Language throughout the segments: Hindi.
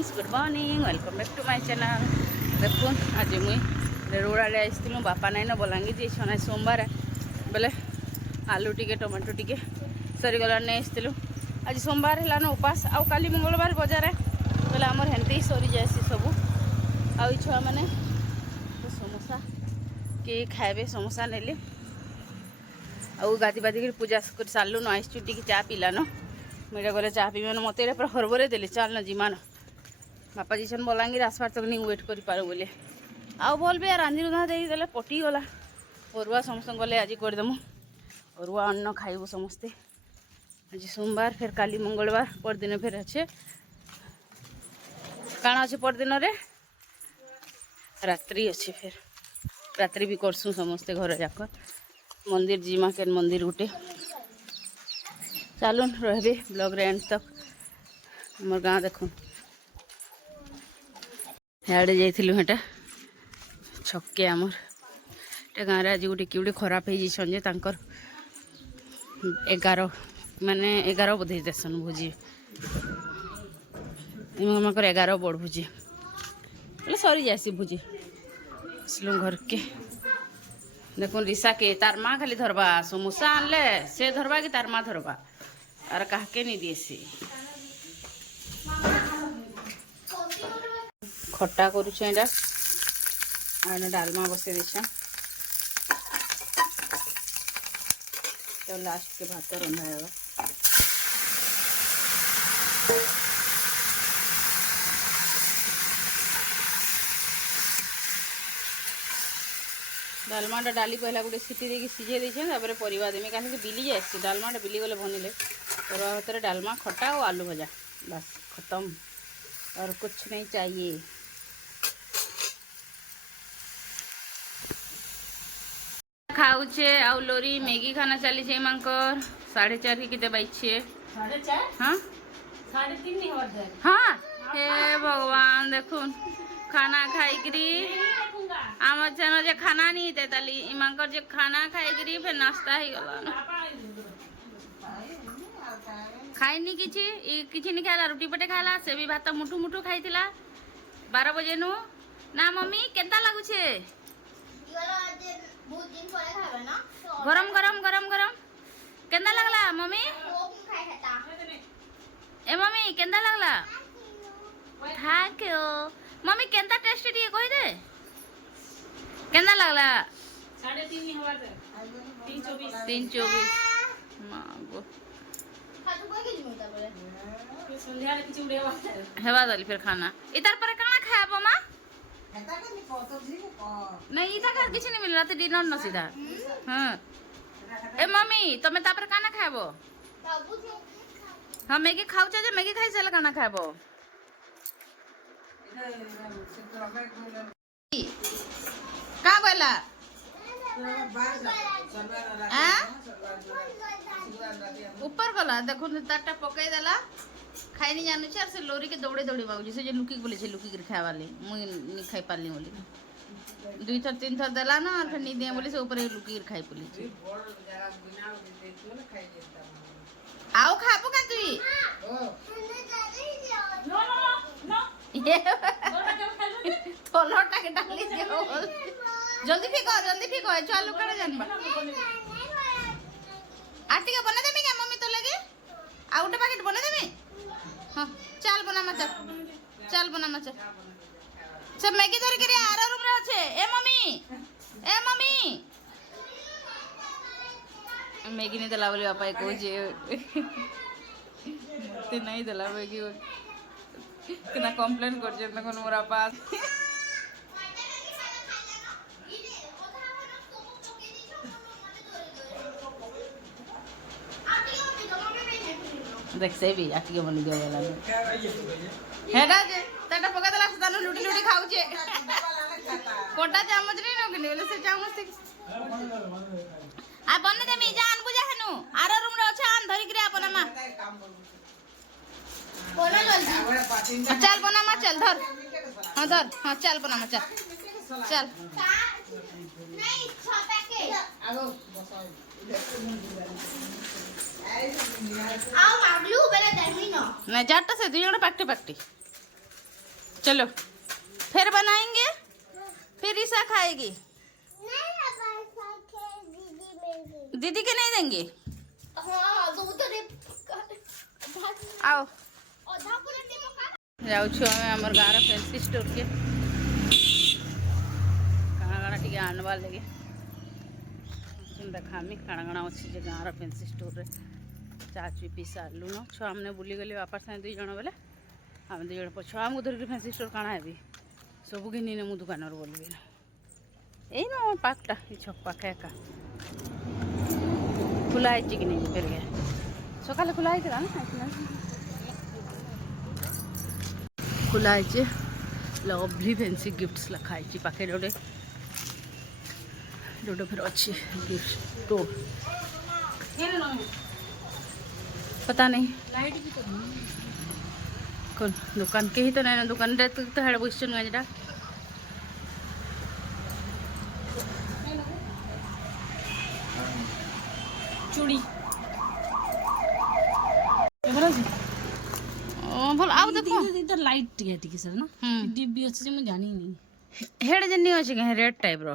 Friends good morning welcome back to my channel. देखुन आज मुई रोड आड़े आसलु बापा नाइन बलांगीर जाइए सोमवार बोले आलू टिके टमाटो टिके सरीगला नहीं आसलु। आज सोमवार है उपास आउ काली मंगलवार बजार बोले आमर हेमती ही सरी जाए सब आई छुआ मैंने समोसा किए खाए समोसा नेली आउ गाधी बाधी पूजा कर सारू न आसचु टी चा पीलान मेरा गले चा पी मत पूरा हरबरे देली चल न जीमान बापा जी छन बलांगीर आसबार तक नहीं वेट कर पार बोले आउ बोल भी रांधि रुधा देदेले पटिगला अरुआ समस्त गले आज करदेमु अरुआ अन्न खाइबू समस्ते। आज सोमवार फिर काली मंगलवार परदिन फिर अच्छे काଣା अच्छे परदिन रे रात्रि अच्छे फिर रात्रि भी करसु समस्ते घर जाक मंदिर जीमा केन मंदिर गुटे चलुन रहे ब्लॉग रे एंड तक मोर गाँ देखु याडे जाइलु हेटा छक्के आमर गाँव आज गोटे कि गोटे खराब हो जाइए 11 माने 11 बोधे देसन भोजी इमकर 11 बड़ भोजी बोले सरी जासी भोजी आसलु घर के देखुन रिसा के तार माँ खाली धरबा समोसा आनले से धरबा कि तार माँ धरबा और कहके नहीं दिए सी खट्टा करुचे एटा आने डालमा बसे देछा तो लास्ट के भात रंधा है डालमाटा डाली पहला गोटे सीटी देकी सीझे देछे तापर परिवा देमी काहे बिली जाए डालमाटा बिली गले बनिले और भात डालमा खट्टा और आलू भजा बस खत्म और कुछ नहीं चाहिए। खाऊचे आउ लोरी मैगी खाना चली छे मांकर 4:30 किते बाइछे 4:30 हां 3:30 नहीं होत हां हे भगवान देखुन खाना खाइकरी आमर छन जे खाना नहीं दे ताली इमांकर जे खाना खाइकरी फिर नाश्ता ही गला खाइनी किछि नहीं खाला रोटी पटे खाला से भी भात मुठू मुठू खाइतिला 12 बजे नु ना मम्मी केता लागु छे गरम गरम गरम गरम केंदा लगला मम्मी ए मम्मी केंदा लगला थैंक यू मम्मी केंदा टेस्टी टी कहि दे केंदा लगला 3:30 हवार दे 3:24 मागो संध्या रे किछु उड़ेवा हेवा दली फिर खाना इधर पर काना खाबो मां नहीं इधर का किसी नहीं मिल रहा डिनर न सीधा हाँ ए मम्मी तमे तापर काना खाबो हाँ मैगी खाऊ जे मैगी खाई साले काना खाबो का बोला ऊपर गला देखो तारटा पकाई देला खाई नहीं जानू छे से लोरी के दौड़े दौड़े बाबूजी से जे लुकी बोले छे लुकी कर खाए वाली मुई नहीं खाई पाली बोली 2 थर 3 थर देला ना और फिर नहीं दिए बोली से ऊपर लुकी कर खाई बोली आओ खाबो का तुई नो नो नो थोलटा के डाली दियो जल्दी फेंको चलो करे जानबा आटी के बना देमी क्या मम्मी तो लगे आ उठे पैकेट बना देमी हाँ चल बना मचा चल बना मचा सब मैगी धर के आरा रूम रे अच्छे ए मम्मी मैगी नहीं दला बोली पापा को जे ते नहीं दला मैगी कितना कंप्लेन कर जे तखन मोरा पास देख से भी आटी के बनी दिया वाला हेडा जे तटा पका देला से तानु लुटी लुटी खाऊ छे कोटा चामच नहीं न किने बोले से चामच से आ बने दे मी जान बुझा हनु आरो रूम रे छ आन धरि करे अपन मा बोला जल्दी चल बना मा चल धर हां चल बना मा चल नहीं 6 पैकेट आगो आओ मागलू बेले देमी न ना जाटा से दुई जण पाक्टी पाक्टी चलो फिर बनाएंगे, फिर ईसा खाएगी। दीदी के नहीं देंगे? आओ जाऊ आम आमर गाँव फैंसी स्टोर के काଣା काଣା टिके आनबार लगे देखामी काଣା काଣା अच्छी जे गाँव फैंसी स्टोर रे चाची पी सारू न छुआ हमने बुली गली बापार साथ 2 जन बेले आम 2 जन छुआ आमको धरिक फैंसी स्टोर काଣା हेबी सब घिनी ने मु दुकान बोलबी यही ना पाकटा छक पाखे एका खुला है कि नहीं फिर गए सकाल खुला है ना खुला है लवली फैंसी गिफ्ट्स लिखा है पाखे डोडे डोडे फिर अच्छी गिफ्ट तो पता नहीं लाइट भी तो कौन दुकान के ही तो नहीं ना दुकान रे तो हेड क्वेश्चन गजडा चूड़ी बोल आओ देखो इधर लाइट टिके टिके सर ना डिब्बी अछि जे मैं जानी नहीं हेड जन्नी अछि के रेड टाइप रो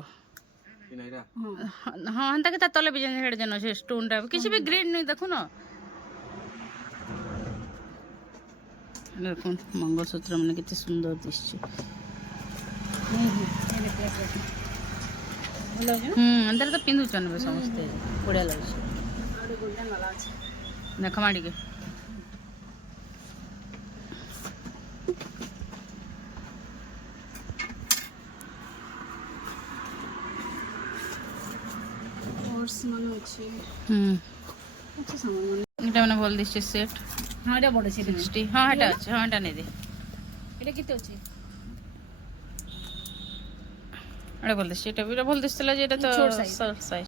हां हंता के तले भी जन हेड जन अछि स्टोन टाइप किसी भी ग्रीन नहीं देखो ना देखो मंगलसूत्र मन कितने सुंदर दिसछि अंदर तो पिंधु चन समझते बढ़िया लगे गोल्डन वाला अछि देख माडी के अच्छा सामान এটা মানে বল দিছে সেট হ্যাঁ এটা বড় সেট 60 হ্যাঁ এটা আছে হ্যাঁ এটা নেই দে এটা কিতে আছে এটা বল দিছে এটা বল দিছিল যে এটা তো ছোট সাইজ